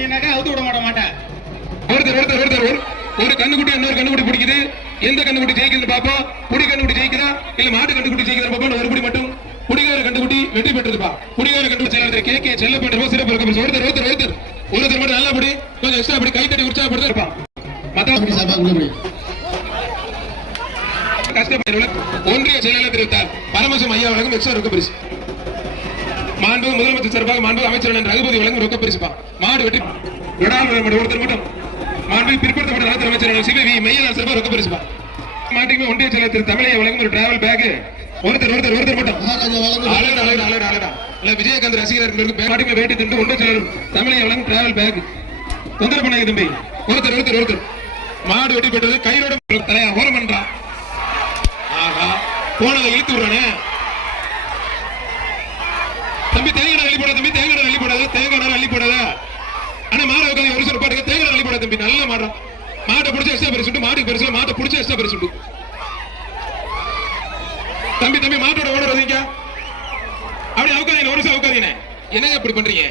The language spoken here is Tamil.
அவுத்து விட மாட்டேன். ஒரு கண்ணுக்குட்டி இன்னொரு கண்ணுக்குட்டி பிடிக்குது. எந்த கண்ணுக்குட்டி ஜெயிக்குது பாப்போம். புடி கண்ணுக்குட்டி ஜெயிக்குதா இல்ல மாட்டு கண்ணுக்குட்டி ஜெயிக்குதா பாப்போம். ஒரு புடி மட்டும் குடிகார கண்டுபிடி வெற்றி பெற்றதுப்பா. குடிகார கண்டுபிடி செயலாளர் கே செல்ல பெற்ற சிறப்பு ஒருத்தர் மட்டும் நல்லா படி கொஞ்சம் எக்ஸ்ட்ரா படி கை தட்டி உற்சாகப்படுத்த இருப்பான். ஒன்றிய செயலாளர் தெரிவித்தார் பரமசிவம் ஐயா வழங்கும் எக்ஸ்ட்ரா ரொக்க பரிசு. மாண்பு முதலமைச்சர் சார்பாக மாண்பு அமைச்சர் ரகுபதி வழங்கும் ரொக்க பரிசுப்பா. மாடு வெற்றி ஒருத்தர் மட்டும் மாண்பு பிற்படுத்தப்பட்ட நலத்துறை அமைச்சர் சிவவி மையனார் சார்பாக ரொக்க பரிசுப்பா. மாட்டுக்குமே ஒன்றிய செயலாளர் திரு தமிழையை வழங்கும் ஒரு டிராவல் பேக். ஒருத்தர் மட்டும் விஜயகாந்த் ரசிகர்களுக்கு மாட்டுக்குமே வேட்டி திண்டு ஒன்றிய செயலாளர் தமிழையை வழங்கும் டிராவல் பேக். தொந்தரவு பண்ணாங்க தம்பி. ஒருத்தர் மாடு வெட்டி பெற்றது கையோட தலையா ஓரம் பண்றான். போனதை இழுத்து விடுறானே தம்பி. தேங்காய் அள்ளி போட தம்பி. தேங்காய் அள்ளி போடாத. ஆனா மாட உட்காந்து ஒரு சில பாட்டுக்கு தேங்காய் அள்ளி போட தம்பி. நல்லா மாடுறான். மாட்டை பிடிச்ச எக்ஸ்ட்ரா பரிசு. மாட்டுக்கு பெருசு மாட்டை பிடிச்ச எக்ஸ்ட்ரா பரிசு தம்பி. மாட்டோட ஓட வரீங்க அப்படி அவுக்காதீங்க. ஒரு சில அவுக்காதீங்க. என்னங்க இப்படி பண்றீங்க?